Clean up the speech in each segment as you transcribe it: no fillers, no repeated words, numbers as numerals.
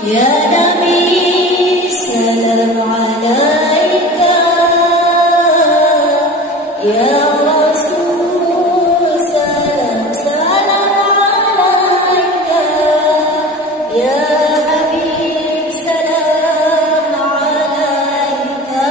Ya Nabi, salam alaika. Ya Rasul, salam alaika. Ya Habib, salam alaika.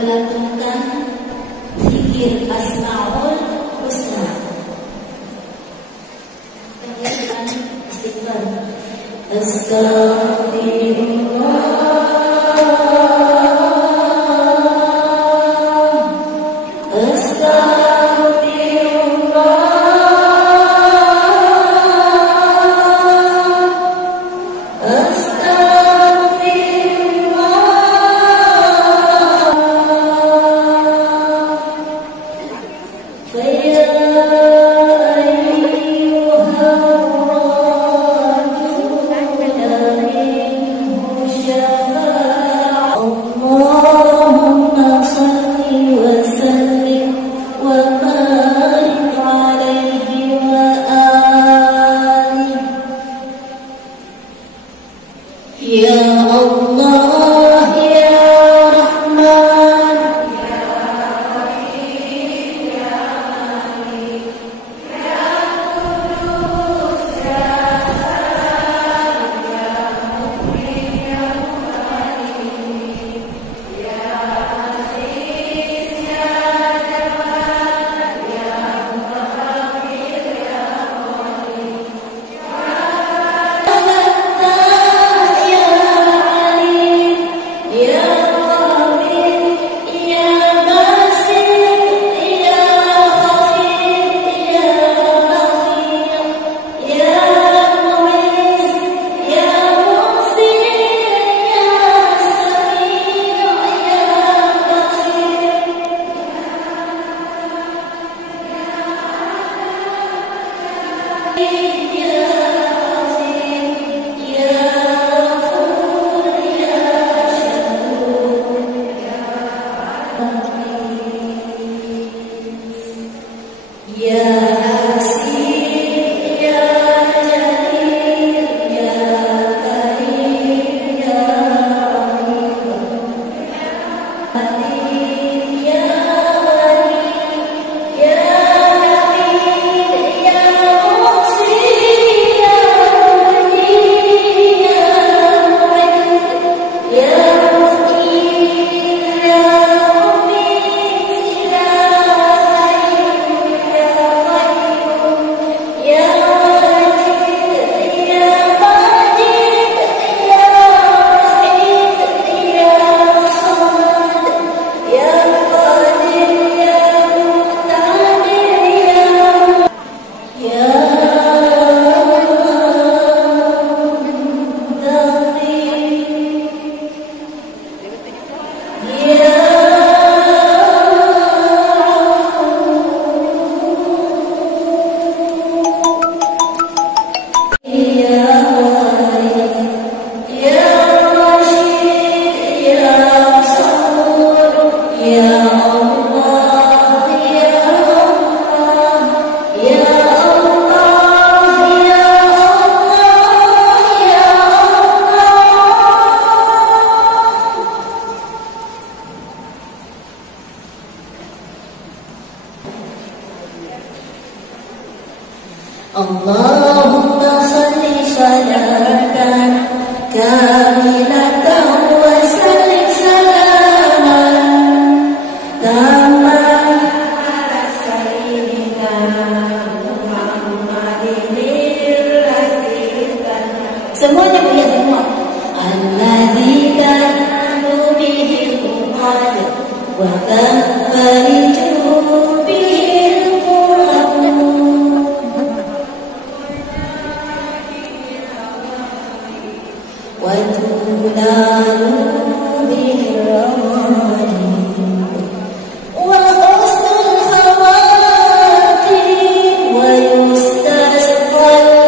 Melantunkan zikir Asmaul Husna. Kemudian istighfar. Astaghfirullah. Ya Allahumma salli salatan kamilatan wa sallim salaman tamman ala sayyidina Muhammadin rasulillah. Semuanya punya semua. Alladzi tanu bihi al-qad wa tanfariju bihi al-qur'an wa tunanu bihi al-ramadi wa husnul khawatim wa yustasqal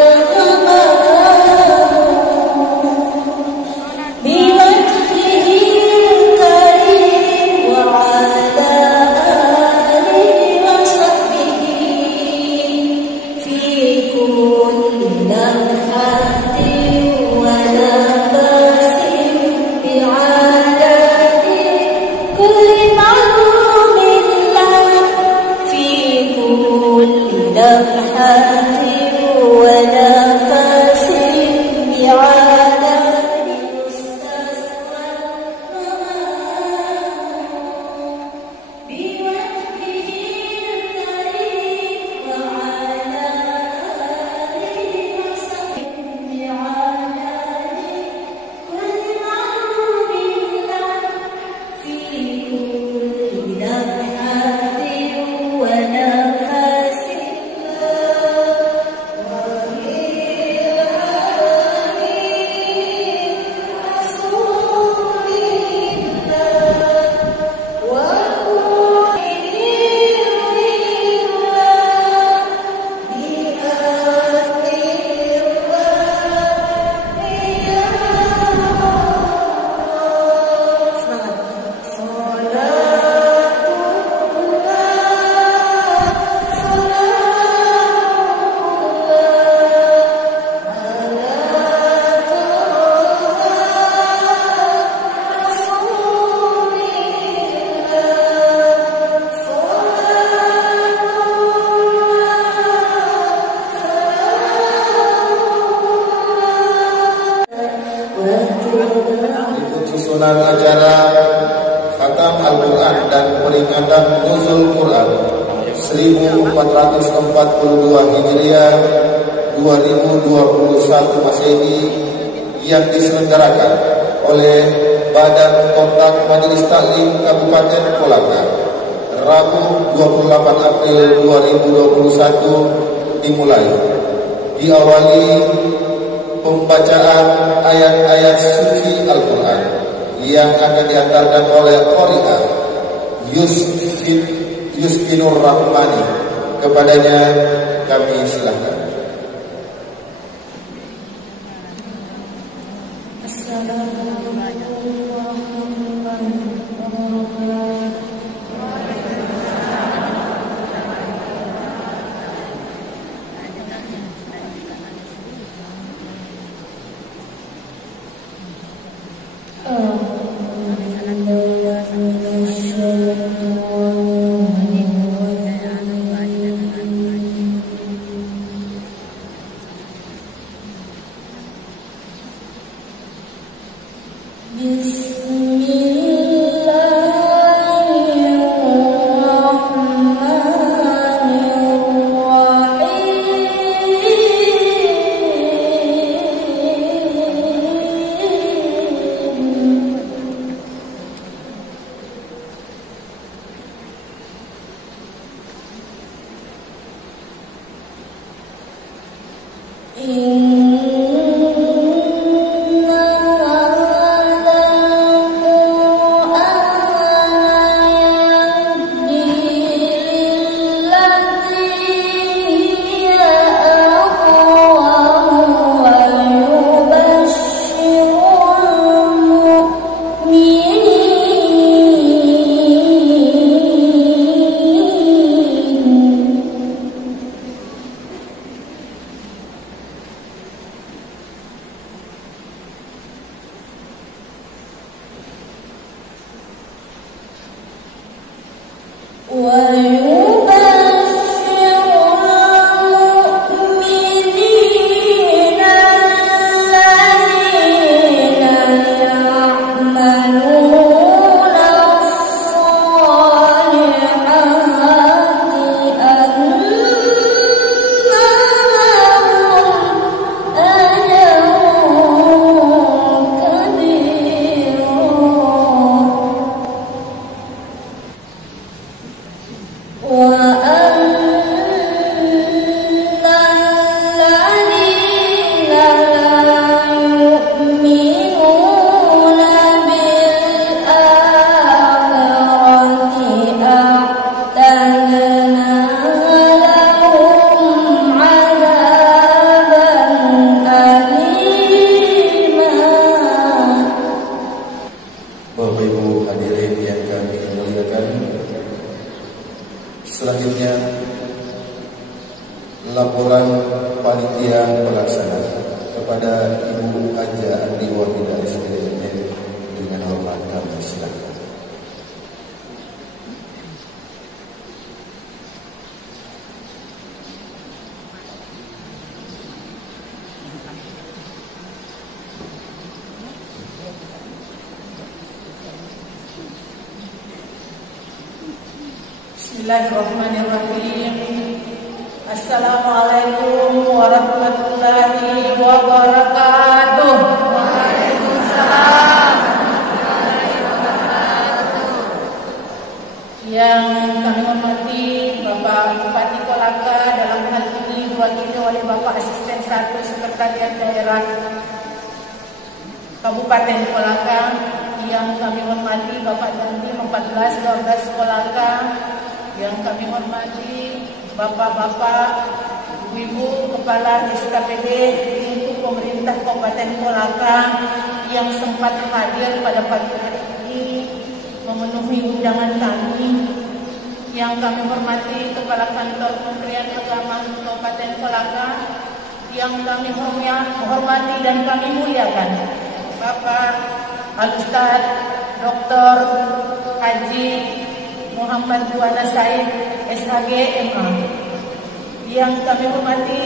susunan acara khatam Al-Quran dan peringatan Nuzul Quran 1442 Hijriah 2021 Masehi yang diselenggarakan oleh Badan Kontak Majelis Taklim Kabupaten Kolaka Rabu 28 April 2021 dimulai, diawali pembacaan ayat-ayat suci Al-Quran yang akan diantarkan oleh Qari'ah Yusfinur Rahmani. Kepadanya kami silakan. laporan panitia pelaksana kepada Ibu Haja Andi Wahidah SPDMM dengan hormat kami silakan. Bismillahirrahmanirrahim. Assalamualaikum warahmatullahi wabarakatuh. Waalaikumsalam warahmatullahi wabarakatuh. Yang kami hormati Bapak Bupati Kolaka, dalam hal ini diwakili oleh Bapak Asisten 1 Sekretariat Daerah Kabupaten Kolaka. Yang kami hormati Bapak Dandim 14-12 Kolaka. Yang kami hormati Bapak-bapak, Ibu-ibu Kepala SKPD lingkup pemerintah Kabupaten Kolaka yang sempat hadir pada pagi hari ini memenuhi undangan kami. Yang kami hormati Kepala Kantor Kementerian Agama Kabupaten Kolaka, yang kami hormati dan kami muliakan Bapak Al-Ustaz Dr. Haji Muhammad Juwana Said SHG MA. Yang kami hormati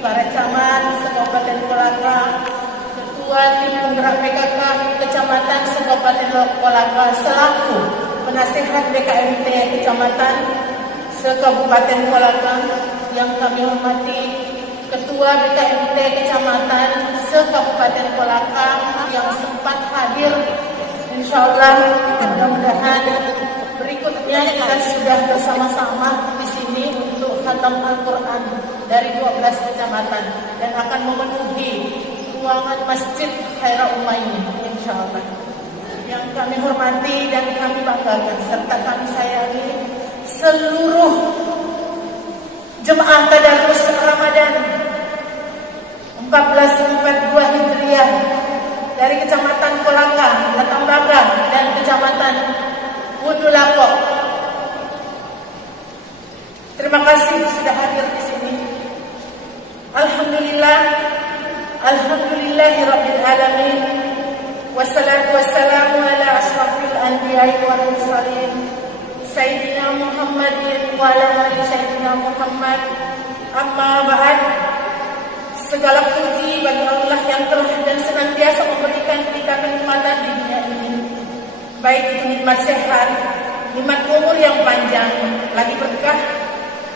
para camat se-Kabupaten Kolaka, Ketua Tim Penggerak PKK Kecamatan se-Kabupaten Kolaka selaku Penasehat BKMT Kecamatan se-Kabupaten Kolaka. Yang kami hormati Ketua BKMT Kecamatan se-Kabupaten Kolaka yang sempat hadir. Insyaallah mudah-mudahan berikutnya kita sudah bersama-sama di sini untuk khatam Al-Quran dari 12 kecamatan dan akan memenuhi ruangan Masjid Khairul Ummah ini, insyaallah. Yang kami hormati dan kami banggakan serta kami sayangi seluruh jemaah tadarus Ramadan 1442 Hijriah dari Kecamatan Kolaka, Latambaga, dan Kecamatan Wudulako. Terima kasih sudah hadir di sini. Alhamdulillahirabbil alamin. Wassalatu wassalamu ala asyrafil anbiya'i wal mursalin Sayyidina Muhammadin wa ala ali Sayyidina Muhammad. Amma ba'd. Segala puji bagi Allah yang telah dan senantiasa memberikan kita kenikmatan di dunia ini, baik itu nikmat sehat, nikmat umur yang panjang, lagi berkah,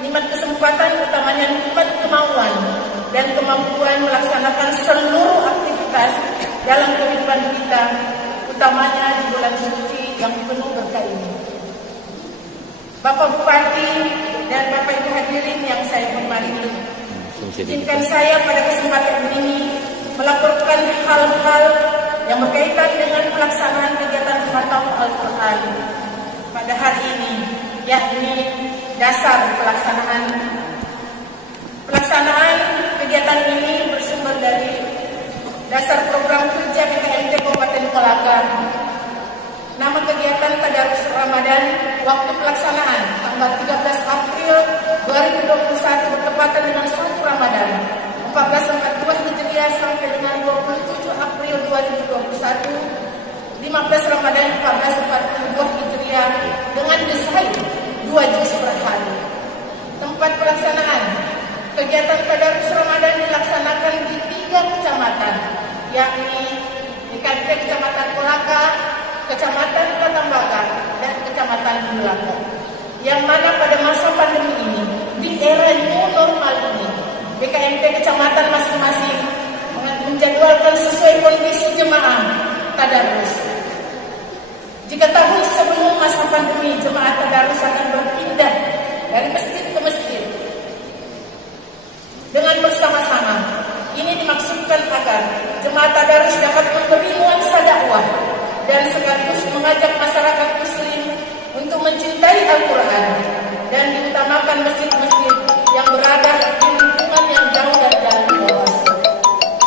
nikmat kesempatan, utamanya nikmat kemauan dan kemampuan melaksanakan seluruh aktivitas dalam kehidupan kita, utamanya di bulan suci yang penuh berkah ini. Bapak Bupati dan Bapak Ibu hadirin yang saya hormati, izinkan saya pada kesempatan ini melaporkan hal-hal yang berkaitan dengan pelaksanaan kegiatan Khatam Al-Quran pada hari ini, yakni dasar pelaksanaan kegiatan ini bersumber dari dasar program kerja BKMT Kabupaten Kolaka. Nama kegiatan Tadarus Ramadan, waktu pelaksanaan tanggal 13 April 2021 bertepatan dengan 1 Ramadan 1442 Hijriah sampai dengan 27 April 2021, 15 Ramadan 1442 Hijriah dengan desain 2 juz per hari. Tempat pelaksanaan kegiatan Tadarus Ramadan dilaksanakan di 3 kecamatan, yakni di Kecamatan Kolaka, Kecamatan Latambaga, dan Kecamatan Wudulako. Yang mana pada masa pandemi ini, di era new normal ini, BKMT kecamatan masing-masing menjadwalkan sesuai kondisi jemaah tadarus. Jika tahun sebelum masa pandemi, jemaah tadarus akan berpindah dari masjid ke masjid dengan bersama-sama. Ini dimaksudkan agar jemaah tadarus dapat memberi nuansa dakwah dan sekaligus mengajak masyarakat muslim untuk mencintai Al-Quran dan diutamakan masjid-masjid yang berada di lingkungan yang jauh dari jalan bawah.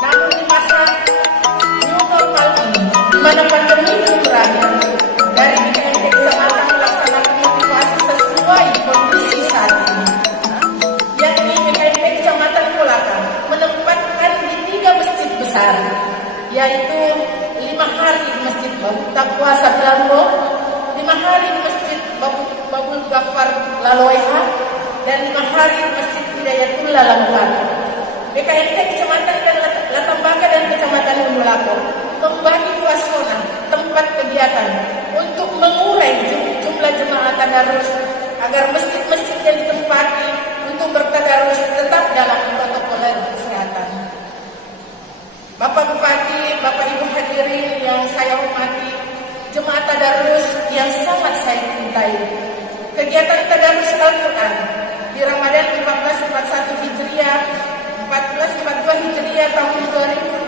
Namun di masa new normal ini, di mana pandemi belum berakhir, dari BKMT kecamatan melaksanakan motivasi sesuai kondisi saat ini, yakni BKMT Kecamatan Kolaka menempatkan di 3 masjid besar, yaitu 5 hari di Masjid Babul Taqwa Sablango, 5 hari di Masjid Babul Ghaffar Laloeha, dan 5 hari di Masjid Hidayatullah Lampung. BKMT Kecamatan dan Latambaga dan Kecamatan Wudulako membagi 2 zona tempat kegiatan untuk mengurai jumlah jemaah tadarus agar masjid-masjid yang ditempati untuk bertadarus tetap dalam protokol kesehatan. Bapak Bupati, Bapak Ibu hadirin yang saya hormati, jemaah tadarus yang sangat saya cintai, kegiatan tadarus Al-Quran di Ramadan 1441 Hijriah, 1442 Hijriah tahun 2000.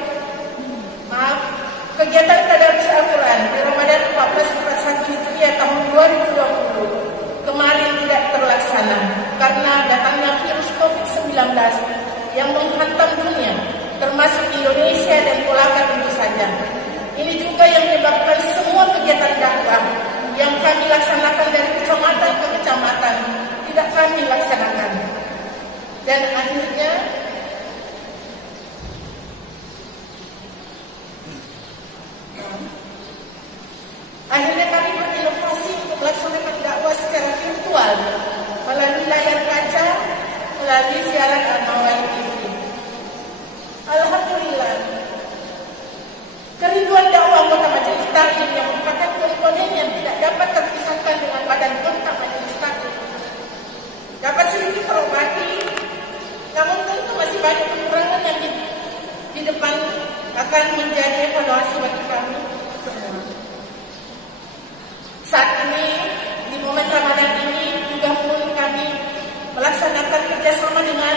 Kegiatan tadarus Al-Quran di Ramadan 1441 Hijriah tahun 2020 kemarin tidak terlaksana karena datangnya virus COVID-19 yang menghantam dunia, termasuk Indonesia dan Kolaka tentu saja. Ini juga yang menyebabkan semua kegiatan dakwah yang kami laksanakan dari kecamatan ke kecamatan tidak kami laksanakan. Dan akhirnya kami berinovasi untuk melaksanakan dakwah secara virtual melalui layar kaca, melalui siaran Al-Mawai TV. Alhamdulillah, kerinduan dakwah anggota majelis taklim yang merupakan komponen yang tidak dapat terpisahkan dengan badan kontak majelis taklim dapat sedikit terobati, namun tentu masih banyak kekurangan yang di depan akan menjadi evaluasi bagi kami semua. Saat ini, di momen Ramadan ini juga pun kami melaksanakan kerjasama dengan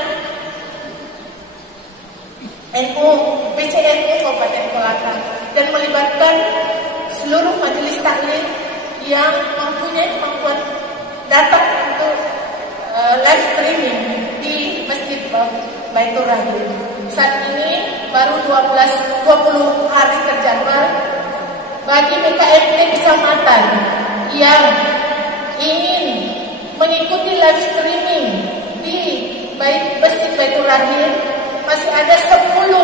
PCNU Kabupaten Kolaka dan melibatkan seluruh majelis taklim yang mempunyai kemampuan datang untuk live streaming di Masjid Baitur Rahim. Saat ini baru 20 hari terjadwal bagi BKMT kecamatan yang ingin mengikuti live streaming di Masjid Baitur Rahim. Masih ada 10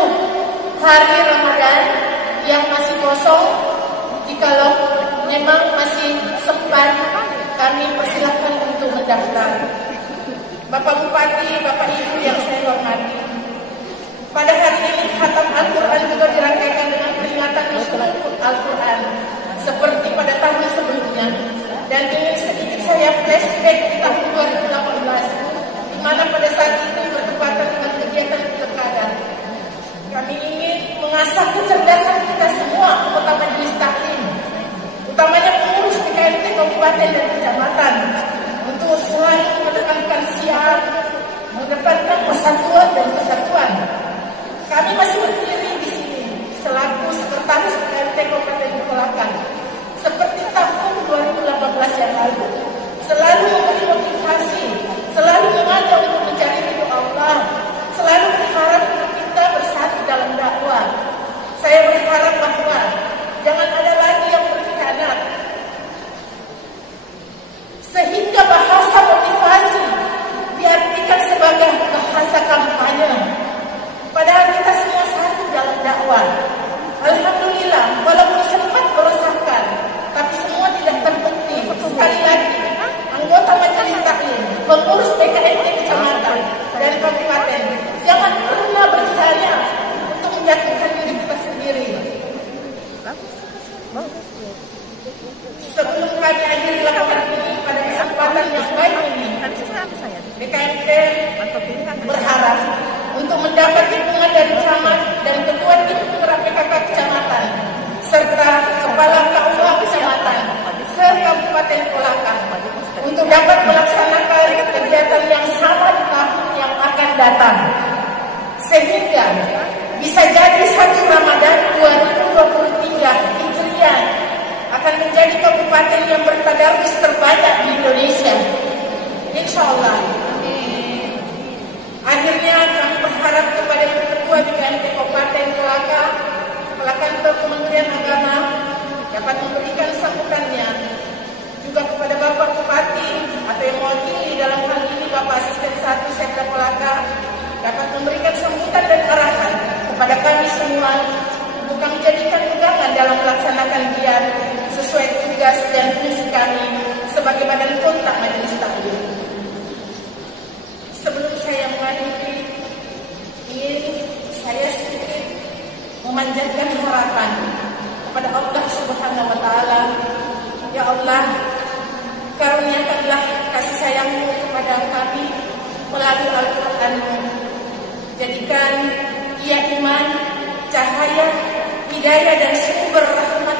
hari Ramadan yang masih kosong. Jikalau memang masih sempat, kami persilahkan untuk mendaftar. Bapak Bupati, Bapak Ibu yang saya hormati, pada hari ini khatam Al-Quran juga dirangkaikan dengan peringatan Nuzul Al-Quran seperti pada tahun sebelumnya. Dan ingin sedikit saya flashback di tahun 2018, di mana pada saat itu bertepatan dengan kegiatan pilkada. Kami ingin mengasah kecerdasan kita semua, anggota majelis taklim, utamanya pengurus BKMT kabupaten dan kecamatan, untuk selalu menekankan siap, mengedepankan persatuan dan kesatuan. Kami masih berdiri di sini selaku sekretaris BKMT Kabupaten Bulakan seperti tahun 2018 yang lalu, selalu memberi motivasi, selalu mengajak untuk mencari ridho Allah, selalu berharap untuk kita bersatu dalam dakwah. Saya berharap bahwa jangan ada lagi yang berkhianat, sehingga bahasa motivasi diartikan sebagai bahasa kampanye. Padahal kita semua satu dalam dakwah. Alhamdulillah, walaupun sempat meresahkan, tapi semua tidak terbukti. Sekali lagi, anggota majelis taklim, pengurus BKMT kecamatan dan kabupaten, jangan pernah berkhianat untuk menjatuhkan diri kita sendiri. Sebelum kami akhiri laporan ini pada kesempatan yang baik ini, BKMT berharap untuk mendapat dukungan dari camat dan ketua tim penggerak PKK kecamatan serta kepala KUA kecamatan se-Kabupaten Kolaka untuk dapat melaksanakan kegiatan yang sama di tahun yang akan datang, sehingga bisa jadi 1 Ramadan 2023 Hijriah akan menjadi kabupaten yang bertadarus terbanyak di Indonesia, insya Allah. Akhirnya kami berharap kepada Ibu Ketua BKMT Kabupaten Kolaka, Kepala Kantor Kementerian Agama dapat memberikan sambutannya, juga kepada Bapak Bupati atau yang mewakili dalam hal ini Bapak Asisten 1 Sekda Kolaka dapat memberikan sambutan dan arahan kepada kami semua untuk kami jadikan pegangan dalam melaksanakan giat sesuai tugas dan fungsi kami sebagai badan kontak majelis taklim. Sebelum saya mengakhiri, ingin saya sedikit memanjatkan harapan kepada Allah Subhanahu wa Ta'ala. Ya Allah, karuniakanlah kasih sayang-Mu kepada kami melalui Al-Quran-Mu. Jadikan ia iman, cahaya, hidayah dan sumber rahmat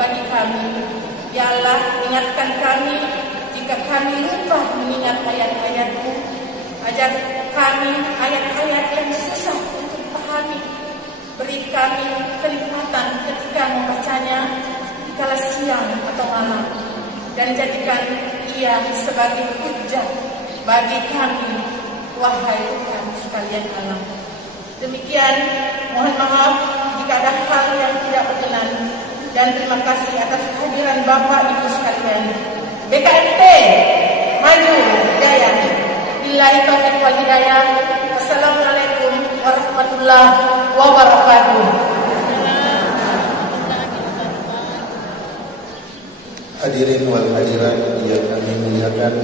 bagi kami. Ya Allah, ingatkan kami jika kami lupa mengingat ayat-ayat-Mu. Ajar kami ayat-ayat yang susah untuk dipahami. Beri kami kenikmatan ketika membacanya dikala siang atau malam, dan jadikan ia sebagai hujjah bagi kami, wahai Tuhan sekalian alam. Demikian, mohon maaf jika ada hal yang tidak berkenan, dan terima kasih atas kehadiran Bapak Ibu sekalian. BKMT maju jaya. Billahi taufiq wal hidayah. Wassalamualaikum warahmatullahi wabarakatuh. Hadirin wal hadirat yang kami muliakan,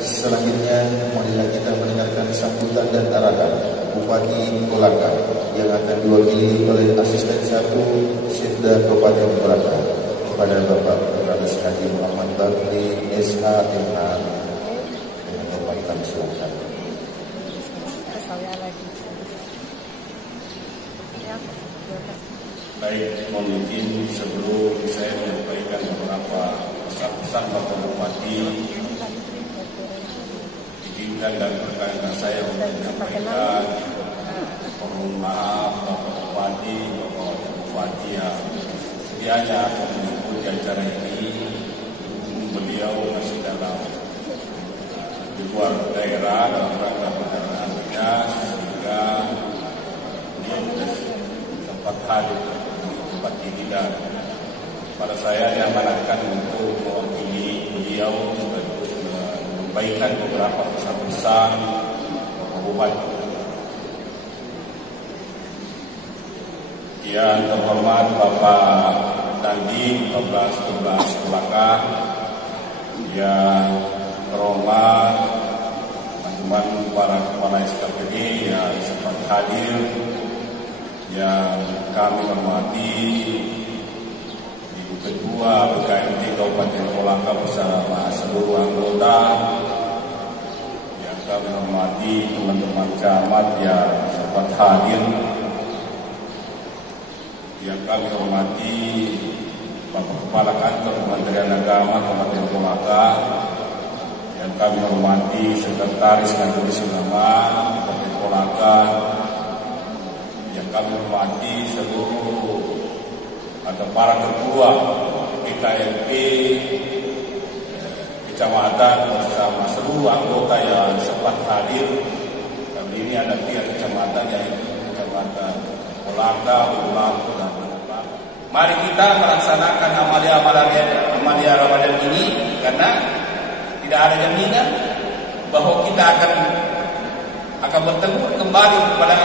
selanjutnya marilah kita mendengarkan sambutan dan arahan Bupati Kolaka yang akan diwakili oleh Asisten 1 Sekda Kabupaten Kolaka kepada Bapak Dr. Haji Muhammad Bakri SHMH. Kami silakan. Baik, mungkin sebelum saya menyampaikan beberapa pesan-pesan Bapak Bupati, izinkan dan berkenan saya untuk menyampaikan mohon maaf Bapak Bupati, Bapak Bupati yang sedianya mengikuti acara ini, beliau masih dalam di luar daerah dalam rangka perjalanan dinas, sehingga hadir di tempat ini, dan pada saya diamanatkan untuk mewakili beliau sekaligus menyampaikan beberapa pesan-pesan Bapak Bupati. Yang terhormat Bapak Dandi 14 Kolaka, yang terhormat teman-teman para kepala SKPD yang sempat hadir, yang kami hormati Ibu Ketua BKMD Kabupaten Kolaka bersama seluruh anggota, yang kami hormati teman-teman camat yang sempat hadir, yang kami hormati Bapak Kepala Kantor Kementerian Agama Kabupaten Kolaka, yang kami hormati Sekretaris Majelis Ulama Kabupaten Kolaka, yang kami hormati seluruh atau para ketua PKMP kecamatan bersama seluruh anggota yang sempat hadir. Kali ini ada 3 kecamatan, yaitu Kecamatan Kolaka, Ulampur, dan Menepang. Mari kita melaksanakan amalia Ramadan ini, karena tidak ada jaminan bahwa kita akan bertemu kembali pada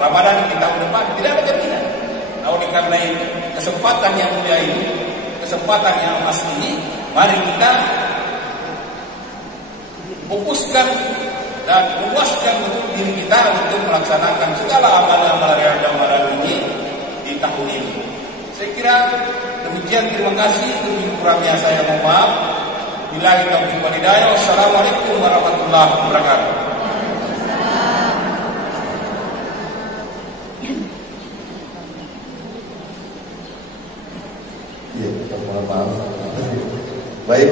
Ramadan di tahun depan. Tidak ada jaminan. Nah, oleh karena itu, kesempatan yang mulia ini, kesempatan yang emas ini, mari kita fokuskan dan memuaskan untuk diri kita untuk melaksanakan segala amalan-amalan Ramadan ini di tahun ini. Saya kira demikian. Terima kasih. Lebih kurangnya saya mohon maaf. Billahi taufiq wal hidayah. Wassalamualaikum warahmatullahi wabarakatuh. Ya, mohon maaf. Baik,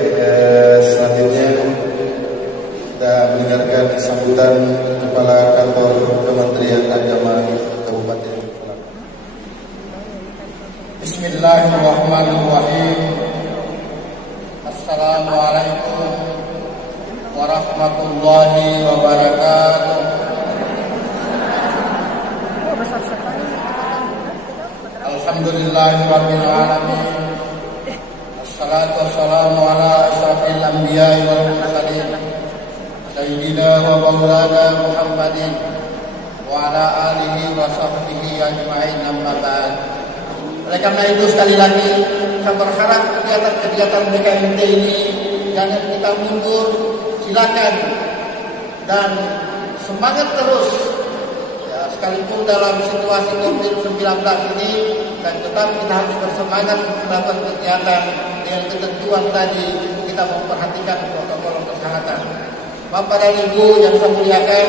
selanjutnya kita mendengarkan sambutan Kepala Kantor Kementerian Agama Kabupaten Kolaka. Bismillahirrahmanirrahim. Assalamualaikum warahmatullahi wabarakatuh. Alhamdulillahirabbil alamin. Wassalatu wassalamu ala asyrafil anbiya'i wal mursalin sayyidina wa maulana Muhammadin wa ala alihi wa sahbihi ajma'in, amma ba'd. Oleh karena itu, sekali lagi saya berharap kegiatan-kegiatan BKMT ini jangan kita mundur, silakan, dan semangat terus ya, sekalipun dalam situasi COVID-19 ini, dan tetap kita harus bersemangat melakukan kegiatan dengan ketentuan tadi. Kita memperhatikan protokol kesehatan. Bapak dan Ibu yang saya muliakan,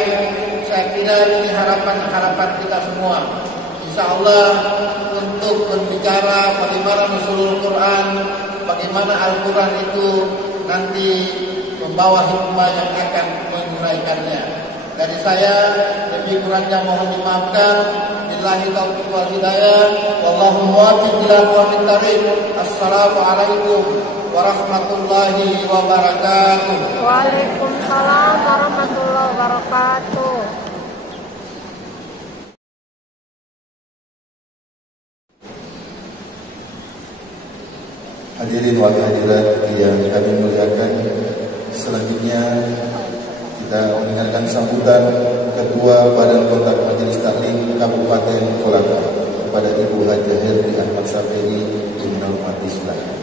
saya kira ini harapan kita semua. Insya Allah untuk berbicara bagaimana nuzulul Quran, bagaimana Al-Quran itu nanti membawa hikmah yang akan menguraikannya. Dari saya lebih kurangnya mohon dimaafkan. Billahi taufiq wal hidayah. Wallahu muwaffiq ila aqwamit thariq. Assalamualaikum warahmatullahi wabarakatuh. Waalaikumsalam warahmatullahi wabarakatuh. Hadirin wal hadirat yang kami muliakan, selanjutnya kita mendengarkan sambutan Ketua Badan Kontak Majelis Taklim Kabupaten Kolaka kepada Ibu Hajah Herdi Ahmad Saferi dengan hormat silakan.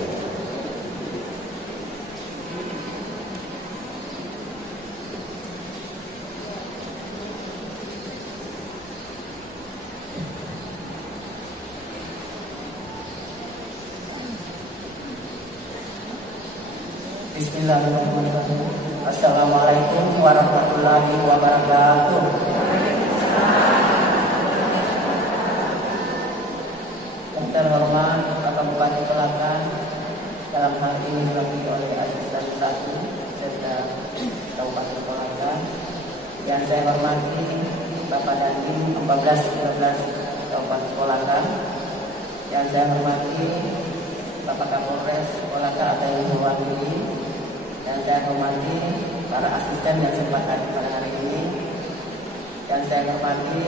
Bismillahirrahmanirrahim. Assalamualaikum warahmatullahi wabarakatuh. Yang terhormat Bapak Bupati Kolaka, dalam hal ini diwakili oleh Asisten 1 serta Kabupaten Kolaka. Yang saya hormati Bapak Dandim 14 Kabupaten Kolaka. Yang saya hormati Bapak Kapolres Kolaka atau yang mewakili, dan saya hormati para asisten yang sempat hadir pada hari ini, dan saya hormati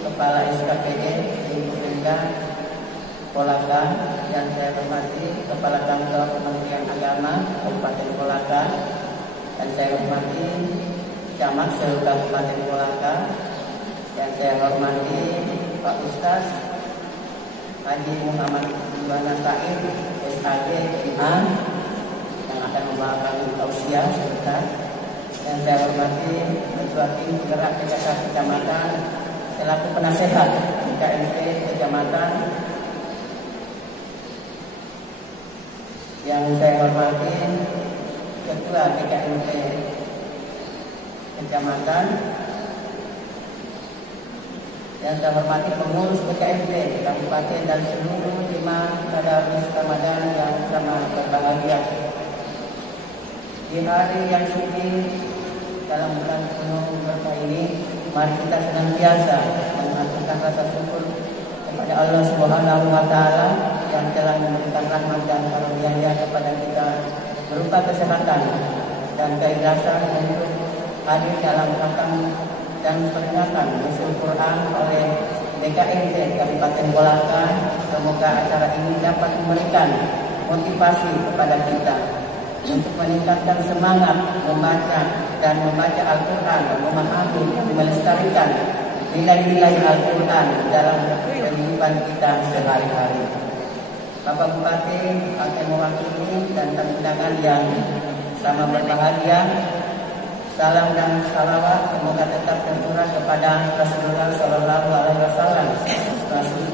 Kepala SKPD Ibu Kolaka yang saya hormati Kepala Kantor Kementerian Agama Kabupaten Kolaka, dan saya hormati Camat seluruh Kabupaten Kolaka, yang saya hormati Pak Ustaz Haji Muhammad Ibana Said SHG MA yang akan membawakan tausiah sebentar, dan saya hormati Ketua Tim Penggerak PKK Kecamatan selaku penasehat KMT Kecamatan, yang saya hormati Ketua PKMT Kecamatan, yang saya hormati pengurus PKMT Kabupaten dan seluruh jemaah pada Ramadan yang sama berbahagia. Di hari yang suci dalam bulan penuh berkah ini, mari kita senantiasa mengaturkan rasa syukur kepada Allah Subhanahu wa Ta'ala yang telah memberikan rahmat dan karunia kepada kita berupa kesehatan dan keikhlasan untuk hadir dalam khatam dan peringatan usul Quran oleh DKMT Kabupaten Kolaka. Semoga acara ini dapat memberikan motivasi kepada kita untuk meningkatkan semangat membaca Al-Quran, memahami, melestarikan nilai-nilai Al-Quran dalam kehidupan kita sehari-hari. Bapak Bupati akan mewakili dan tamu-undangan yang sama berbahagia. Salam dan salawat semoga tetap tercurah kepada Rasulullah Sallallahu Alaihi Wasallam,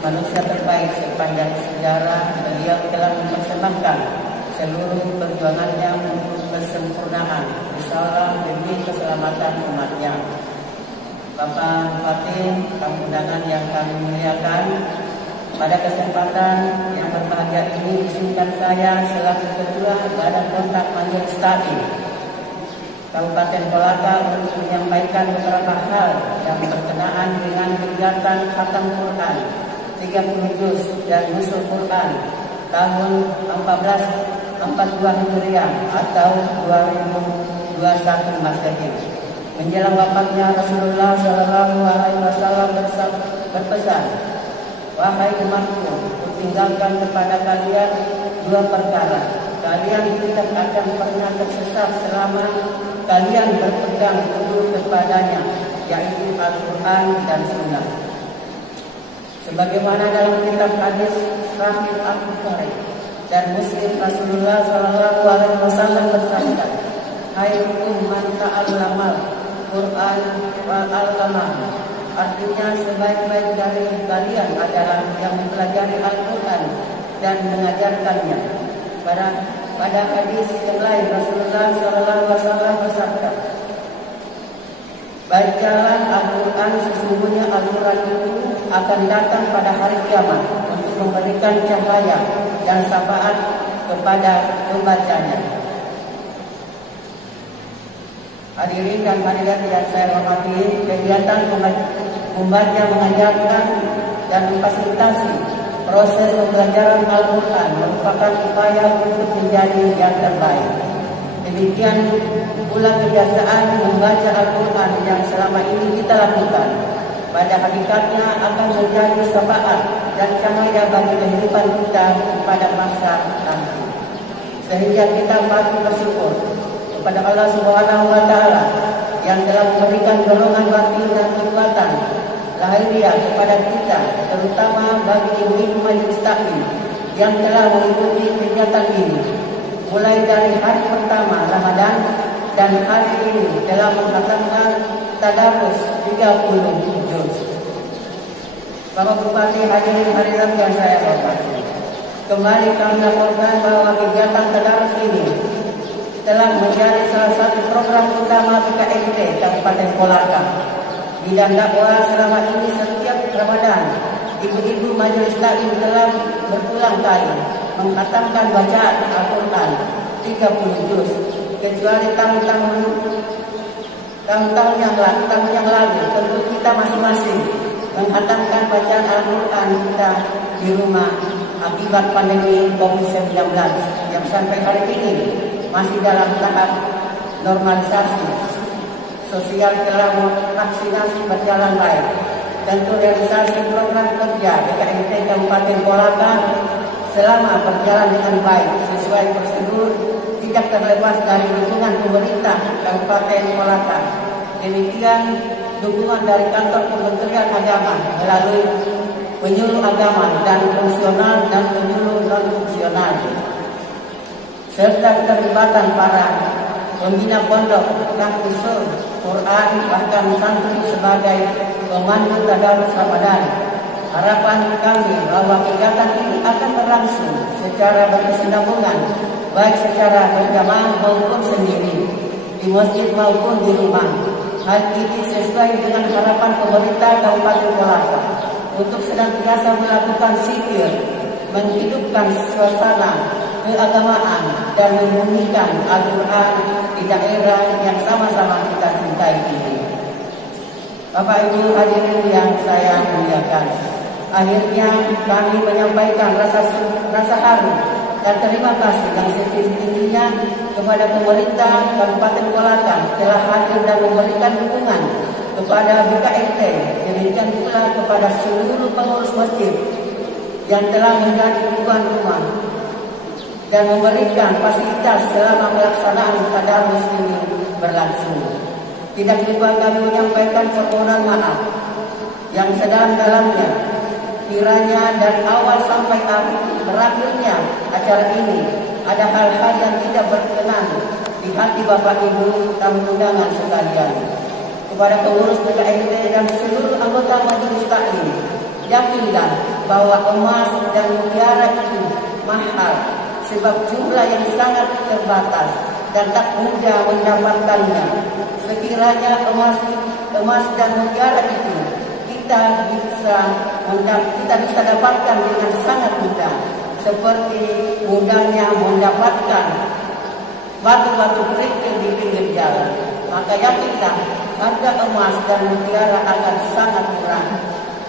manusia terbaik sepanjang sejarah. Beliau telah mempersembahkan seluruh perjuangannya untuk kesempurnaan risalah demi keselamatan umatnya. Bapak Bupati, tamu undangan yang kami muliakan, pada kesempatan yang berbahagia ini izinkan saya selaku Ketua Badan Kontak Majelis Taklim Kabupaten Kolaka untuk menyampaikan beberapa hal yang berkenaan dengan kegiatan khatam Quran 30 juz dan nusul Quran tahun 1442 Hijriah atau 2021 Masehi. Menjelang wafatnya Rasulullah Sallallahu Alaihi Wasallam berpesan, "Wahai umatku, kutinggalkan kepada kalian dua perkara. Kalian tidak akan pernah tersesat selama kalian berpegang teguh kepadanya, yaitu Al-Quran dan Sunnah." Sebagaimana dalam kitab hadis Sahih Al-Bukhari dan Muslim, Rasulullah Sallallahu Alaihi Wasallam bersabda, "Khairukum man ta'allamal Quran wal 'allamahu." Artinya, sebaik-baik dari kalian adalah yang mempelajari Al-Quran dan mengajarkannya. Pada hadis yang lain, Rasulullah SAW bersabda, "Bacalah Al-Quran, sesungguhnya Al-Quran itu akan datang pada hari kiamat untuk memberikan cahaya dan syafaat kepada pembacanya." Hadirin dan hadirat yang saya hormati, kegiatan membaca, mengajarkan, dan memfasilitasi proses pembelajaran Al-Quran merupakan upaya untuk menjadi yang terbaik. Demikian pula kebiasaan membaca Al-Quran yang selama ini kita lakukan pada hakikatnya akan menjadi syafaat dan cahaya bagi kehidupan kita pada masa nanti, sehingga kita patut bersyukur kepada Allah Subhanahu wa Ta'ala yang telah memberikan dorongan batin dan kekuatan lahiriah kepada kita, terutama bagi ibu-ibu majelis taklim yang telah mengikuti kegiatan ini mulai dari hari pertama Ramadan, dan hari ini telah menghatamkan tadabbur 30 juz. Bapak Bupati, hadirin hadirat yang saya hormati, kembali kami laporkan bahwa kegiatan tadabbur ini telah menjadi salah satu program utama PKMT Kabupaten Kolaka. Bidang dakwah selama ini setiap Ramadan, ibu-ibu majelis taklim telah berulang kali menghatamkan bacaan Al-Quran 30 juz, kecuali tahun-tahun yang lalu tentu kita masing-masing menghatamkan bacaan Al-Quran kita di rumah akibat pandemi COVID-19 yang sampai hari ini masih dalam tahap normalisasi sosial. Telah vaksinasi berjalan baik. tentu realisasi program kerja BKMT Kabupaten Kolaka selama berjalan dengan baik sesuai prosedur, tidak terlepas dari dukungan pemerintah Kabupaten Kolaka. Demikian dukungan dari kantor Kementerian Agama melalui penyuluh agama dan fungsional dan penyuluh non fungsional, serta keterlibatan para pembina pondok, tukang usul Quran, bahkan santri sebagai pemandu tadarus Ramadan. Harapan kami bahwa kegiatan ini akan berlangsung secara berkesinambungan, baik secara berjamaah maupun sendiri, di masjid maupun di rumah. Hal ini sesuai dengan harapan pemerintah Kabupaten Kolaka untuk senantiasa melakukan zikir, menghidupkan suasana keagamaan dan membunyikan Al-Quran di daerah yang sama-sama kita cintai ini. Bapak Ibu hadirin yang saya muliakan, akhirnya kami menyampaikan rasa haru dan terima kasih yang setinggi-tingginya kepada pemerintah Kabupaten Kolaka telah hadir dan memberikan dukungan kepada BKMT, demikian pula kepada seluruh pengurus masjid yang telah menjadi tuan rumah dan memberikan fasilitas selama pelaksanaan tadarus ini berlangsung. Tidak lupa kami menyampaikan permohonan maaf yang sedalam-dalamnya kiranya dari awal sampai berakhirnya acara ini ada hal-hal yang tidak berkenan di hati Bapak Ibu tamu undangan sekalian. Kepada pengurus BKMT dan seluruh anggota majelis taklim, yakinlah bahwa emas dan mutiara itu mahal sebab jumlah yang sangat terbatas dan tak mudah mendapatkannya. Sekiranya emas dan mutiara itu kita bisa dapatkan dengan sangat mudah, seperti mudahnya mendapatkan batu-batu kerikil di pinggir jalan. Maka yakinlah harga emas dan mutiara akan sangat murah.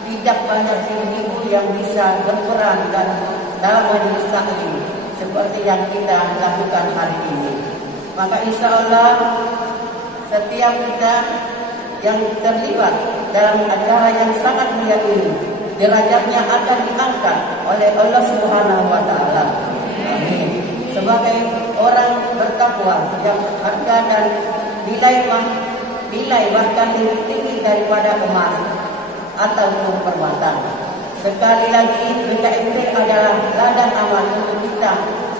Tidak banyak ibu-ibu yang bisa berperan dalam majelis taklim seperti yang kita lakukan hari ini. Maka insya Allah setiap kita yang terlibat dalam acara yang sangat mulia ini, derajatnya akan diangkat oleh Allah Subhanahu wa Ta'ala. Amin. Sebagai orang bertakwa yang harga dan nilai bahkan lebih tinggi daripada emas ataupun permata. Sekali lagi, BKMT adalah ladang amal untuk kita.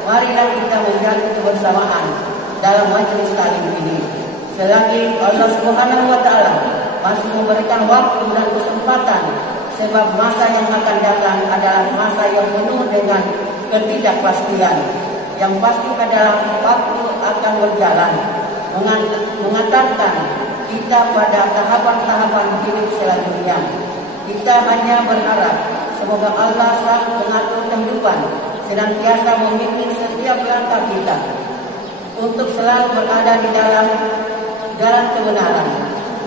Marilah kita menjalin kebersamaan dalam majelis taklim ini. Selagi Allah Subhanahu wa Ta'ala masih memberikan waktu dan kesempatan, sebab masa yang akan datang adalah masa yang penuh dengan ketidakpastian. Yang pasti adalah waktu akan berjalan, mengantarkan kita pada tahapan-tahapan hidup selanjutnya. Kita hanya berharap semoga Allah Sang Pengatur kehidupan senantiasa memimpin setiap langkah kita untuk selalu berada di dalam jalan kebenaran,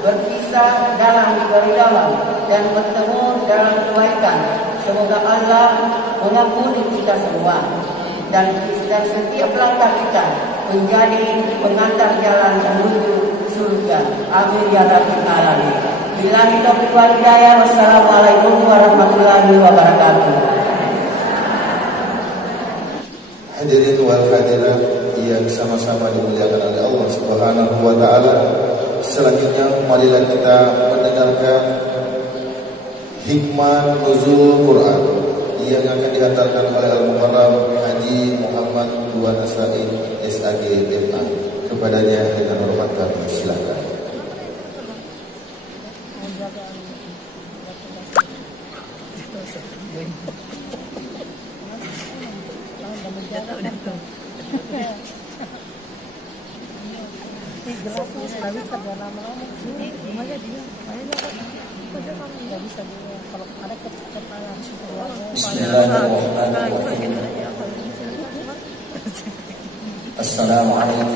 berpisah dalam keridhaan dan bertemu dalam kebaikan. Semoga Allah mengampuni kita semua dan setiap langkah kita menjadi pengantar jalan menuju surga. Amin ya rabbal alamin. Billahi taufiq wal hidayah. Wassalamualaikum warahmatullahi wabarakatuh. Hadirin wal hadirat yang sama-sama dimuliakan oleh Allah Subhanahu wa Ta'ala. Selanjutnya marilah kita mendengarkan hikmah nuzul Quran yang akan dihantarkan oleh Al-Mukarram Haji Muhammad Duan Nasai SAG MA. Kepadanya dengan hormat kami silakan. Bismillahirrahmanirrahim. Assalamualaikum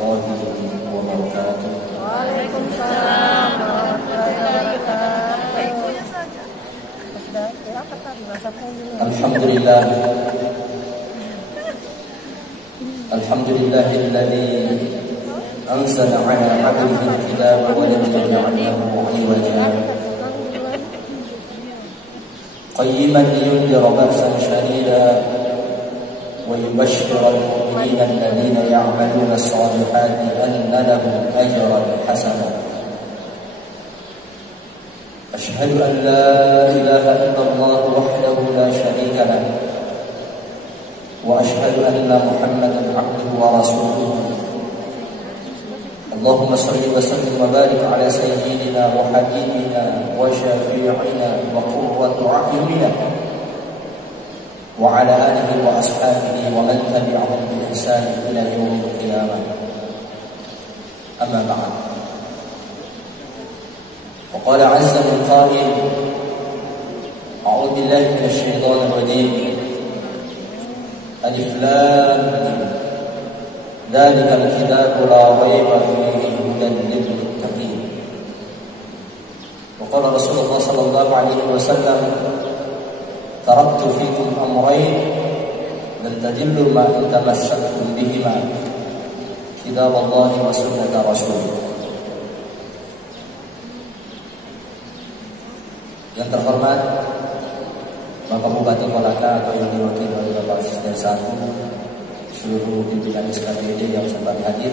warahmatullahi wabarakatuh. Waalaikumsalam warahmatullahi wabarakatuh. Alhamdulillah. Alhamdulillahilladzi anzala ala 'abdihi al-kitaba wa lam yaj'al lahu 'iwaja. قيما لينذر بأسا شديدا ويبشر المؤمنين الذين يعملون الصالحات أن لهم أجرا حسنا. أشهد أن لا إله إلا الله وحده لا شريك له وأشهد أن محمدا عبده ورسوله. اللهم صل وسلم وبارك على سيدنا وحبيبنا وشفيعنا وقرة أعيننا وعلى آله وأصحابه ومن تبعهم بإحسان إلى يوم القيامة. أما بعد، وقال عز من قائل: أعوذ بالله من الشيطان الرجيم. ألف لام ميم ذلك الكتاب لا ريب فيه هدى للمتقين. وقال رسول الله صلى الله عليه وسلم: تركت فيكم أمرين لن تضلوا ما إن تمسكتم بهما كتاب الله وسنة رسوله. Yang terhormat Bapak Bupati Kolaka atau yang diwakili oleh Bapak Asisten 1, seluruh pimpinan SKPD yang sempat hadir,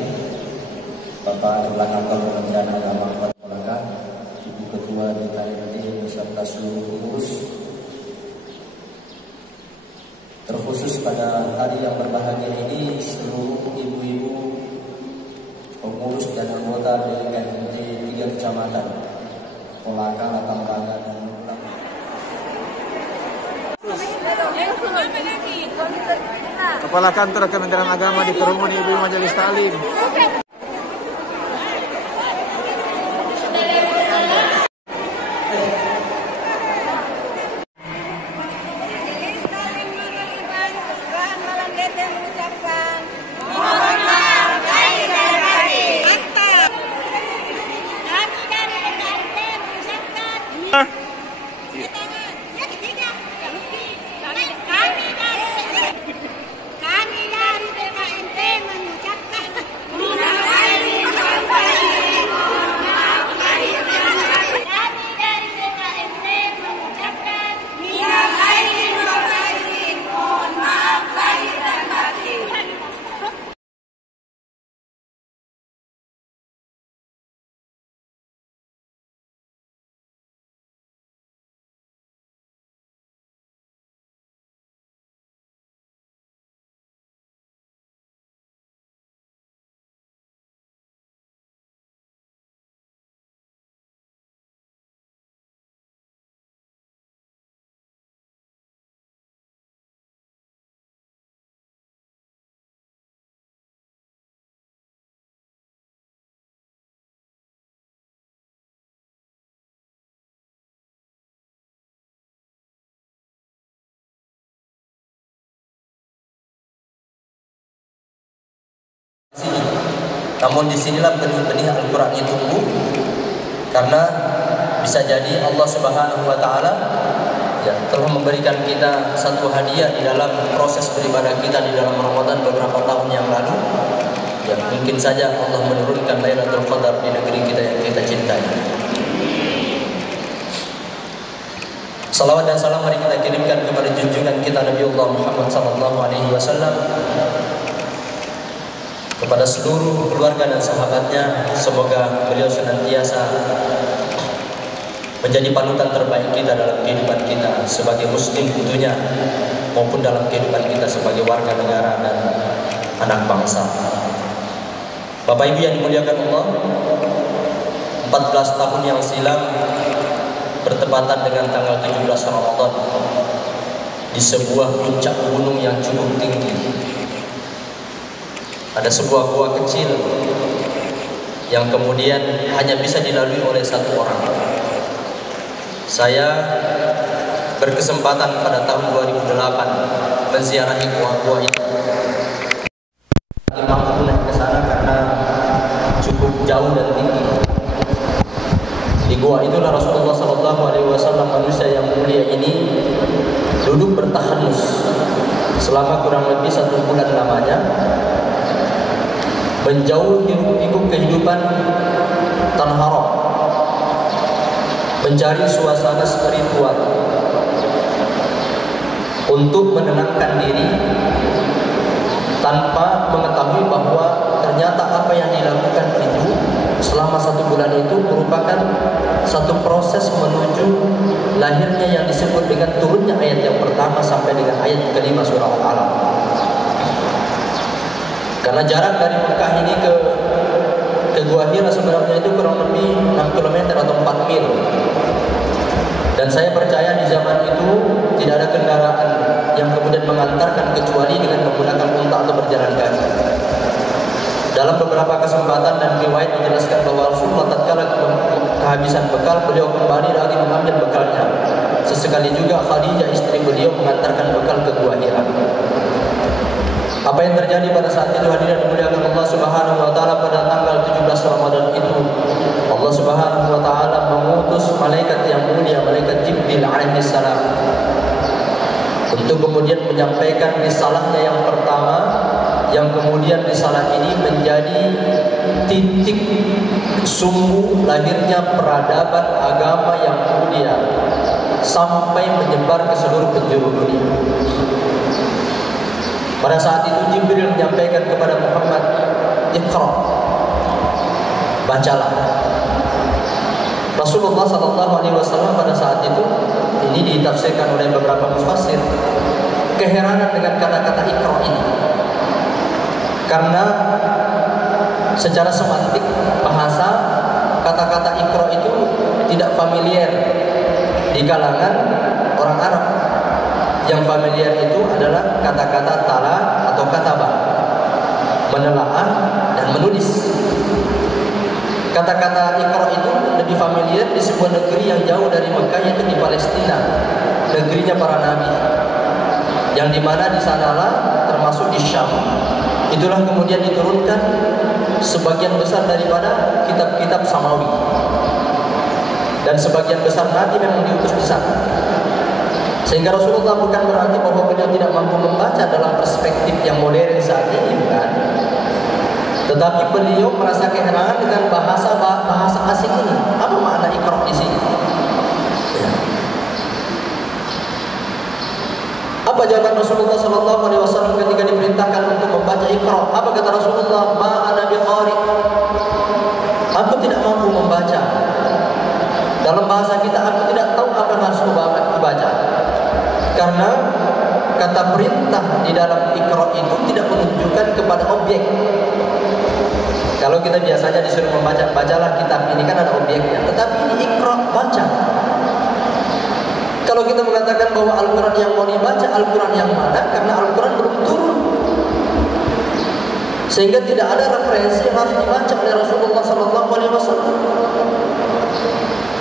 Bapak Kepala Kantor Kementerian Agama Kabupaten Kolaka, Ibu Ketua DKMD beserta seluruh pengurus. Terkhusus pada hari yang berbahagia ini, seluruh ibu-ibu pengurus dan anggota DKMD 3 kecamatan Kolaka, Latambanga, dan Mulang. Kepala Kantor Kementerian Agama dikerumuni Ibu Majelis Taklim. Namun disinilah benih-benih Al-Quran itu tumbuh, karena bisa jadi Allah Subhanahu Wa Taala telah memberikan kita satu hadiah di dalam proses beribadah kita di dalam Ramadan beberapa tahun yang lalu. Mungkin saja Allah menurunkan Lailatul Qadar di negeri kita yang kita cintai. Salawat dan salam mari kita kirimkan kepada junjungan kita Nabiullah Muhammad SAW, kepada seluruh keluarga dan sahabatnya. Semoga beliau senantiasa menjadi panutan terbaik kita dalam kehidupan kita sebagai muslim tentunya, maupun dalam kehidupan kita sebagai warga negara dan anak bangsa. Bapak Ibu yang dimuliakan Allah, 14 tahun yang silam bertepatan dengan tanggal 17 Ramadan di sebuah puncak gunung yang cukup tinggi, ada sebuah gua kecil yang kemudian hanya bisa dilalui oleh satu orang. Saya berkesempatan pada tahun 2008 menziarahi gua-gua itu. Mampu naik ke sana karena cukup jauh dan tinggi. Di gua itulah Rasulullah SAW, manusia yang mulia ini, duduk bertahanus selama kurang lebih 1 bulan lamanya, menjauh hiruk-pikuk kehidupan tanah haram, mencari suasana spiritual, untuk menenangkan diri tanpa mengetahui bahwa ternyata apa yang dilakukan itu selama 1 bulan itu merupakan satu proses menuju lahirnya yang disebut dengan turunnya ayat yang pertama sampai dengan ayat kelima surah Al-Alaq. Karena jarak dari Mekah ini ke Gua Hira sebenarnya itu kurang lebih 6 km atau 4 mil. Dan saya percaya di zaman itu tidak ada kendaraan yang kemudian mengantarkan kecuali dengan menggunakan unta atau berjalan kaki. Dalam beberapa kesempatan dan riwayat menjelaskan bahwa Rasulullah tatkala kehabisan bekal, beliau kembali lagi mengambil bekalnya. Sesekali juga Khadijah istri beliau mengantarkan bekal ke Gua Hira. Apa yang terjadi pada saat itu hadirin dimuliakan Allah Subhanahu wa taala pada tanggal 17 Ramadan itu, Allah Subhanahu wa taala mengutus malaikat yang mulia, malaikat Jibril alaihi salam, untuk kemudian menyampaikan risalahnya yang pertama, yang kemudian risalah ini menjadi titik sumbu lahirnya peradaban agama yang mulia sampai menyebar ke seluruh penjuru dunia. Pada saat itu Jibril menyampaikan kepada Muhammad, "Iqra." Bacalah. Rasulullah SAW pada saat itu, ini ditafsirkan oleh beberapa mufassir, keheranan dengan kata-kata Iqra ini. Karena secara semantik bahasa, kata-kata Iqra itu tidak familiar di kalangan orang Arab. Yang familiar itu adalah kata-kata tala atau kataba, menelaah dan menulis. Kata-kata Iqra itu lebih familiar di sebuah negeri yang jauh dari Mekah, yaitu di Palestina, negerinya para nabi, yang dimana di sanalah termasuk di Syam. Itulah kemudian diturunkan sebagian besar daripada kitab-kitab samawi, dan sebagian besar nabi memang diutus di sana. Sehingga Rasulullah bukan berarti bahwa beliau tidak mampu membaca dalam perspektif yang modern saat ini, bukan. Tetapi beliau merasa keheranan dengan bahasa asing ini. Apa makna Iqra di sini? Ya. Apa jawaban Rasulullah SAW ketika diperintahkan untuk membaca Iqra? Apa kata Rasulullah? Ma ana biqari. Aku tidak mampu membaca. Dalam bahasa kita, aku tidak tahu apa yang harus dibaca. Karena kata perintah di dalam Iqra itu tidak menunjukkan kepada objek. Kalau kita biasanya disuruh membaca, bacalah kitab ini, kan ada objeknya. Tetapi ini Iqra, baca. Kalau kita mengatakan bahwa Al-Quran yang mau dibaca, Al-Quran yang mana? Karena Al-Quran belum turun, sehingga tidak ada referensi yang harus dibaca oleh Rasulullah SAW.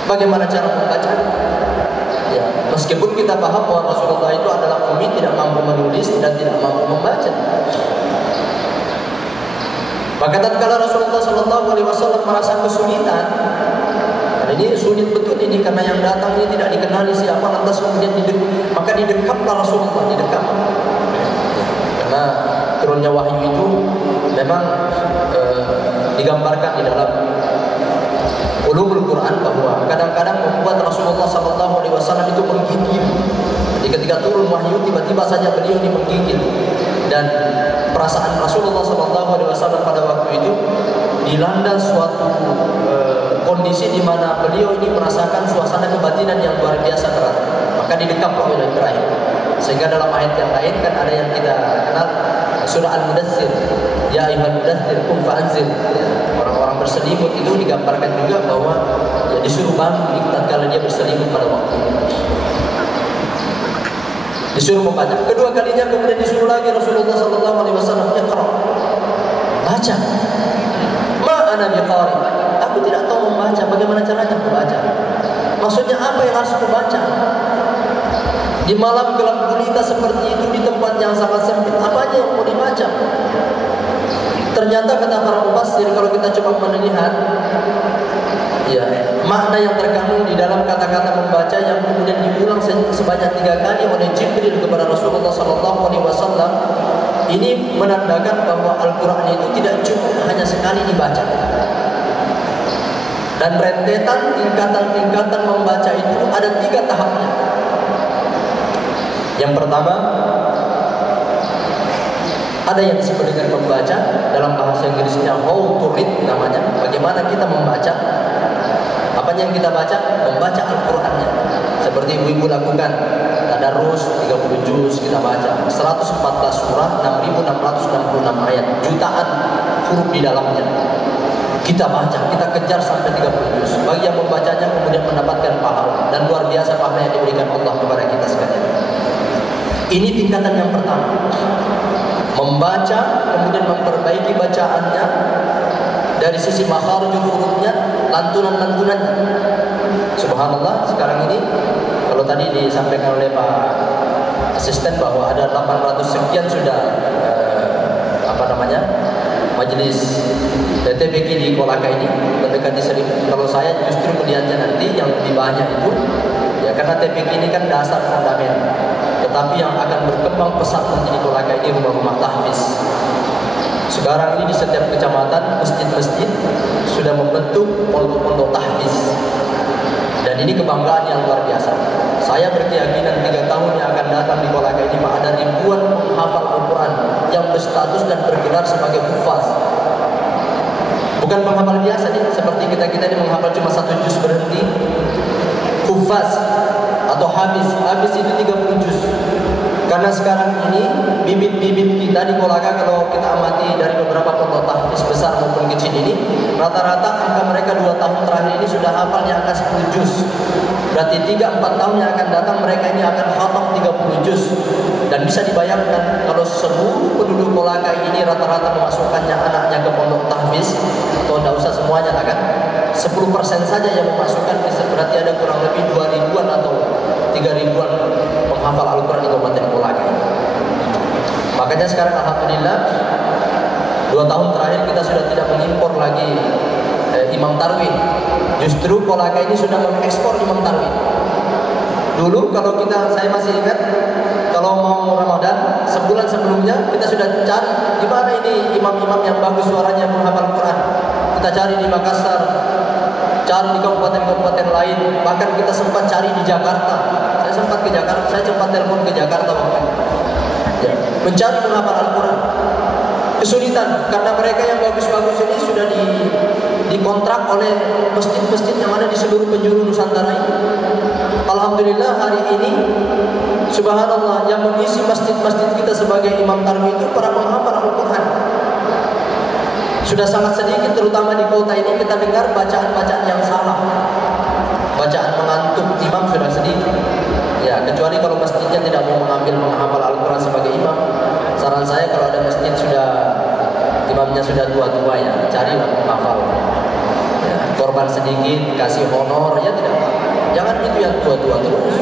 Bagaimana cara membaca? Ya, meskipun kita paham bahwa Rasulullah itu adalah ummi, tidak mampu menulis dan tidak mampu membaca. Maka tatkala Rasulullah SAW merasa kesulitan, dan ini sulit betul ini karena yang datang ini tidak dikenali siapa, lantas kemudian maka didekaplah Rasulullah, didekap. Karena turunnya wahyu itu memang digambarkan di dalam ulumul Quran bahwa kadang-kadang membuat Rasulullah SAW itu menggigil. Jadi ketika turun wahyu tiba-tiba saja beliau ini menggigil, dan perasaan Rasulullah SAW pada waktu itu dilanda suatu kondisi di mana beliau ini merasakan suasana kebatinan yang luar biasa berat. Maka didekap oleh Ibrahim. Sehingga dalam ayat yang lain kan ada yang kita kenal, surah Al-Mudaththir, ya ayyuhal mudaththir qum fa'anzir. Orang-orang berselimut itu digambarkan juga bahwa ya disuruh bangun tatkala dia berselimut pada waktu itu. Disuruh membaca. Kedua kalinya kemudian disuruh lagi Rasulullah SAW, Iqra, baca. Ma ana biqari. Aku tidak tahu membaca. Bagaimana caranya membaca? Maksudnya apa yang harus membaca? Di malam gelap gulita seperti itu, di tempat yang sangat sempit, apa aja yang mau dibaca? Ternyata kata para mufassir, kalau kita coba melihat ya, makna yang terkandung di dalam kata-kata membaca yang kemudian diulang sebanyak 3 kali oleh Jibril kepada Rasulullah SAW, ini menandakan bahwa Al-Quran itu tidak cukup hanya sekali dibaca. Dan rentetan tingkatan-tingkatan membaca itu ada 3 tahapnya. Yang pertama, ada yang disebut dengan membaca, dalam bahasa Inggrisnya how to read namanya. Bagaimana kita membaca? Apa yang kita baca? Membaca Al-Qur'annya. Seperti ibu-ibu lakukan tadarus 30 juz kita baca, 114 surah, 6.666 ayat, jutaan huruf di dalamnya. Kita baca, kita kejar sampai 30 juz. Bagi yang membacanya kemudian mendapatkan pahala, dan luar biasa pahala yang diberikan Allah kepada kita sekalian. Ini tingkatan yang pertama. Membaca, kemudian memperbaiki bacaannya dari sisi makharijul hurufnya, lantunan-lantunannya. Subhanallah, sekarang ini kalau tadi disampaikan oleh Pak Asisten bahwa ada 800 sekian sudah majelis TTBK di Kolaka ini mendekati 1000. Kalau saya justru melihatnya nanti yang lebih banyak itu ya, karena TPK ini kan dasar fundament, tetapi yang akan berkembang pesat nanti di Kolaka ini rumah-rumah tahfiz. Sekarang ini di setiap kecamatan masjid-masjid sudah membentuk pondok-pondok tahfiz, dan ini kebanggaan yang luar biasa. Saya berkeyakinan 3 tahun yang akan datang di Kolaka ini Pak, ada ribuan penghafal Al-Quran yang berstatus dan bergelar sebagai hufaz. Bukan penghafal biasa nih, seperti kita ini menghafal cuma 1 juz berhenti. Hufaz atau hafiz, hafiz itu 30 juz. Karena sekarang ini bibit-bibit kita di Kolaka, kalau kita amati dari beberapa pondok tahfiz besar maupun kecil ini, rata-rata angka mereka 2 tahun terakhir ini sudah hafal di angka 10 juz. Berarti 3-4 tahun yang akan datang mereka ini akan khatam 30 juz. Dan bisa dibayangkan kalau seluruh penduduk Kolaka ini rata-rata memasukkannya anaknya ke pondok tahfiz, atau tidak usah semuanya lah kan, 10% saja yang memasukkan, berarti ada kurang lebih 2 ribuan atau 3 ribuan penghafal Al-Quran di Kabupaten Kolaka ini. Makanya sekarang alhamdulillah 2 tahun terakhir kita sudah tidak mengimpor lagi imam tarwih. Justru Kolaka ini sudah mengekspor imam tarwih. Dulu kalau saya masih ingat, kalau mau Ramadan sebulan sebelumnya kita sudah cari di mana ini imam-imam yang bagus suaranya menghafal Quran. Kita cari di Makassar, cari di kabupaten-kabupaten lain, bahkan kita sempat cari di Jakarta. Saya sempat ke Jakarta, saya sempat telepon ke Jakarta waktu itu. Ya, mencari penghafal Al-Quran. Kesulitan karena mereka yang bagus-bagus ini sudah dikontrak oleh masjid-masjid yang ada di seluruh penjuru Nusantara ini. Alhamdulillah hari ini subhanallah yang mengisi masjid-masjid kita sebagai imam tarwih itu para penghafal Al-Quran. Sudah sangat sedikit, terutama di kota ini kita dengar bacaan-bacaan yang salah. Bacaan mengantuk imam sudah sedikit. Ya, kecuali kalau masjidnya tidak mau mengambil menghafal Al-Quran sebagai imam. Saran saya kalau ada masjid imamnya sudah tua-tua ya, carilah penghafal. Ya, korban sedikit, kasih honor ya tidak apa. Jangan itu yang tua-tua terus.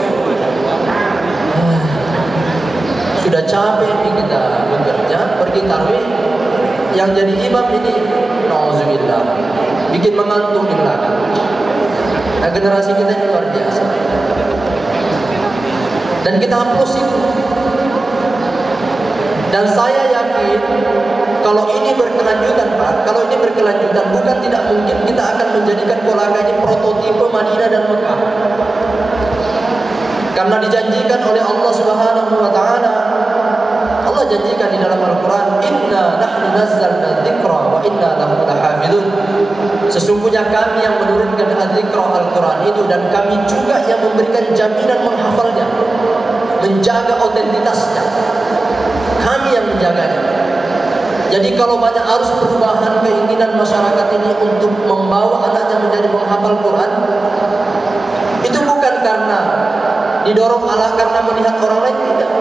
Sudah capek nih kita bekerja, pergi tarwih, yang jadi imam ini nauzubillah bikin mengantuk di belakang. Nah, generasi kita ini luar biasa. Dan kita hapus itu. Dan saya yakin kalau ini berkelanjutan Pak, kalau ini berkelanjutan bukan tidak mungkin kita akan menjadikan Kolaka ini prototipe Madinah dan Mekah. Karena dijanjikan oleh Allah Subhanahu wa taala. Allah janjikan di dalam Al-Quran, Inna nahnu nazzalna dzikra wa inna lahu lahafidun. Sesungguhnya kami yang menurunkan dzikra Al-Quran itu, dan kami juga yang memberikan jaminan menghafalnya, menjaga otentitasnya. Kami yang menjaganya. Jadi kalau banyak arus perubahan keinginan masyarakat ini untuk membawa anaknya menjadi penghafal Quran, itu bukan karena didorong Allah karena melihat orang lain, tidak.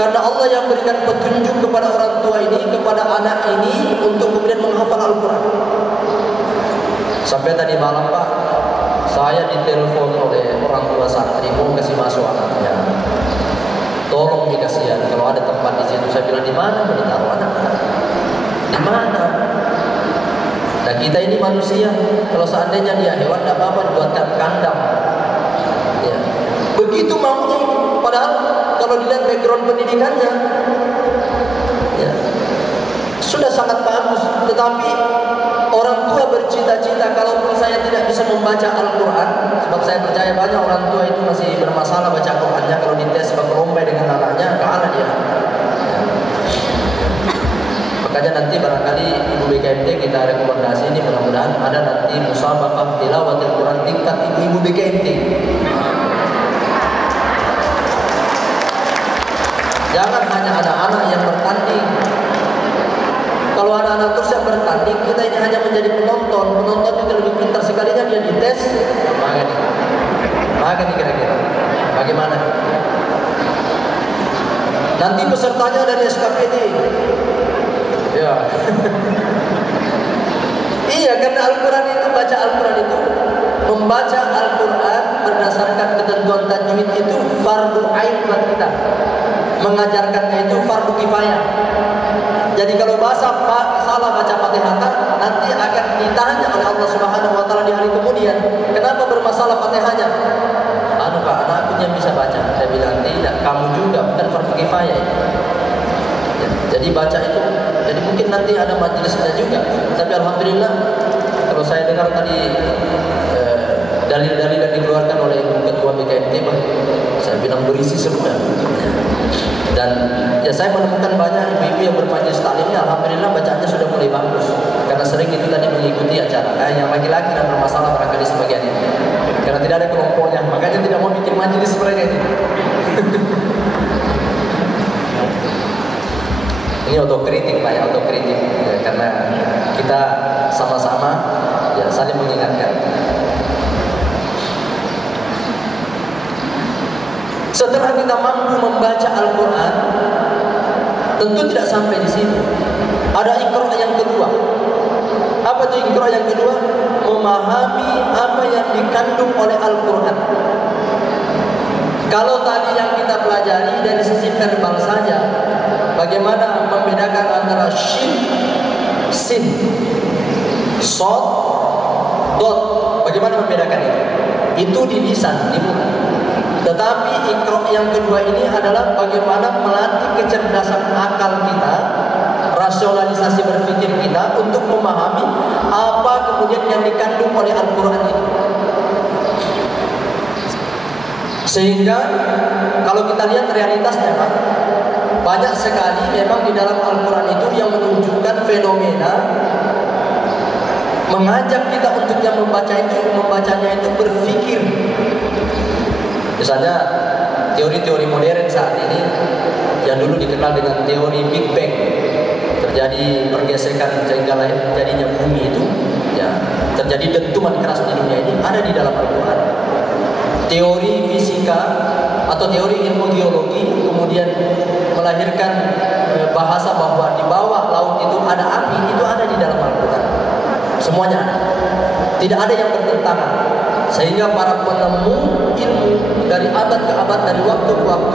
Karena Allah yang berikan petunjuk kepada orang tua ini, kepada anak ini untuk kemudian menghafal Al-Quran. Sampai tadi malam Pak, saya ditelepon oleh orang tua santri mau kasih masuk anaknya. Tolong nih kasihan, kalau ada tempat di situ. Saya bilang di mana mau ditaruh anak? Di mana? Nah kita ini manusia, kalau seandainya dia hewan tidak apa-apa dibuatkan kandang. Ya. Begitu maunya. Padahal kalau dilihat background pendidikannya, ya, sudah sangat bagus. Tetapi orang tua bercita-cita kalaupun saya tidak bisa membaca Al-Quran, sebab saya percaya banyak orang tua itu masih bermasalah baca Qurannya, kalau dites berlomba dengan anaknya, kalah dia. Makanya nanti barangkali Ibu BKMT kita rekomendasi ini, mudah-mudahan ada nanti musabaqah tilawatil Quran tingkat ibu-ibu BKMT. Jangan hanya anak-anak yang bertanding. Kalau anak-anak terus yang bertanding, kita ini hanya menjadi penonton. Penonton itu lebih pintar, sekalinya dia dites. Maka nih kira-kira bagaimana? Nanti pesertanya dari SKPD. Ya. Iya, karena Al-Quran itu, baca Al-Quran itu, membaca Al-Quran berdasarkan ketentuan tajwid itu fardu ain buat kita. Mengajarkannya itu fardu kifayah. Jadi kalau salah baca Fatihah, nanti akan ditanya oleh Allah Subhanahu wa taala di hari kemudian. Kenapa bermasalah Fatihahnya? Anu Pak, anakku yang bisa baca. Saya bilang tidak, kamu juga, bukan fardu kifayah ini. Ya, jadi baca itu, jadi mungkin nanti ada majelisnya juga. Tapi alhamdulillah kalau saya dengar tadi dalil-dalil yang dikeluarkan oleh Ketua BKMT, saya bilang berisi semua. Dan ya saya menemukan banyak ibu-ibu yang bermajelis taklimnya, alhamdulillah bacaannya sudah mulai bagus. Karena sering itu tadi mengikuti acara. Yang laki-laki dan bermasalah barangkali sebagian ini. Karena tidak ada kelompoknya, makanya tidak mau bikin majelis mereka ini. Ini otokritik Pak ya, otokritik ya, karena kita sama-sama ya saling mengingatkan. Setelah kita mampu membaca Al-Quran, tentu tidak sampai di sini. Ada Iqra yang kedua. Apa itu Iqra yang kedua? Memahami apa yang dikandung oleh Al-Quran. Kalau tadi yang kita pelajari dari sisi verbal saja, bagaimana membedakan antara shin, sin, sod, dot, bagaimana membedakan itu? Itu di lisan, di mulut. Tetapi Iqra yang kedua ini adalah bagaimana melatih kecerdasan akal kita, rasionalisasi berpikir kita untuk memahami apa kemudian yang dikandung oleh Al-Quran itu. Sehingga kalau kita lihat realitasnya Pak, banyak sekali memang di dalam Al-Quran itu yang menunjukkan fenomena mengajak kita untuk yang membacanya itu berpikir. Misalnya teori-teori modern saat ini yang dulu dikenal dengan teori Big Bang, terjadi pergesekan sehingga jadinya bumi itu, ya terjadi dentuman keras di dunia ini, ada di dalam Al-Quran. Teori fisika atau teori ilmu geologi kemudian melahirkan bahasa bahwa di bawah laut itu ada api, itu ada di dalam Al-Quran. Semuanya ada, tidak ada yang bertentangan. Sehingga para penemu ilmu dari abad ke abad, dari waktu ke waktu